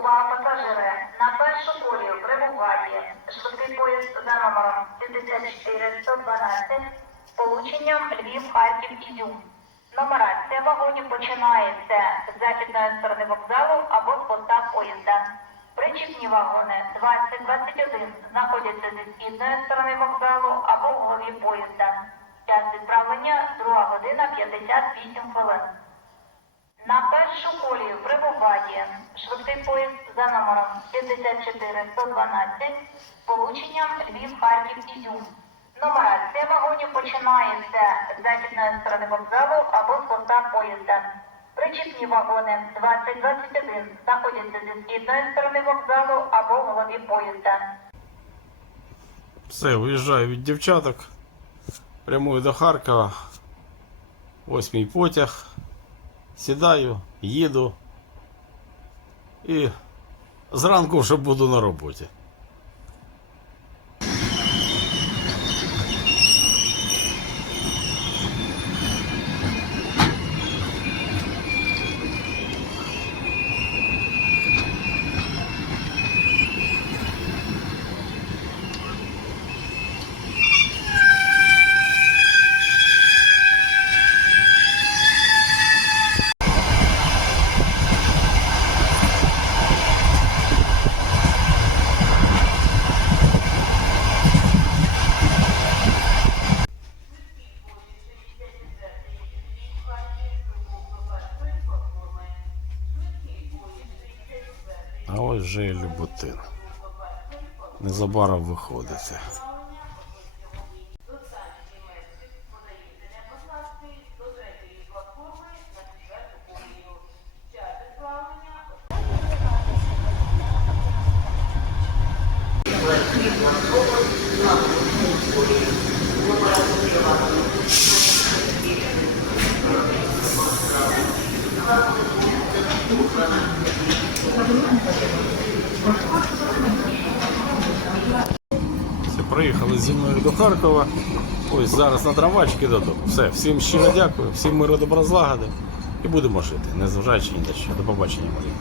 Увага пасажири. На першу колію прибуває швидкий поїзд за номером 54112 з полученням Львів-Харків Ізюм. Нумерація вагонів починається з західної сторони вокзалу або з поста поїзда. Причіпні вагони 2021 знаходяться зі східної сторони вокзалу або в голові поїзда. Час відправлення 2 година 58 хвилин. На першу прибуває швидкий поїзд за номером 54112 з полученням Львів-Харків-Ізюм. Нумерація вагонів починається з західної сторони вокзалу або з поста поїзда. Причіпні вагони 2021 знаходяться зі східної сторони вокзалу або в голові поїзда. Все, виїжджаю від дівчаток. Прямую до Харкова. Ось мій потяг. Сідаю, їду. І зранку вже буду на роботі. А ось вже і Люботин. Незабаром виходити. Все, приїхали зі мною до Харкова. Ось зараз на травачки додому. Все, всім щиро дякую, всім миру добра злагоди. І будемо жити, незважаючи ні на що. До побачення, мої.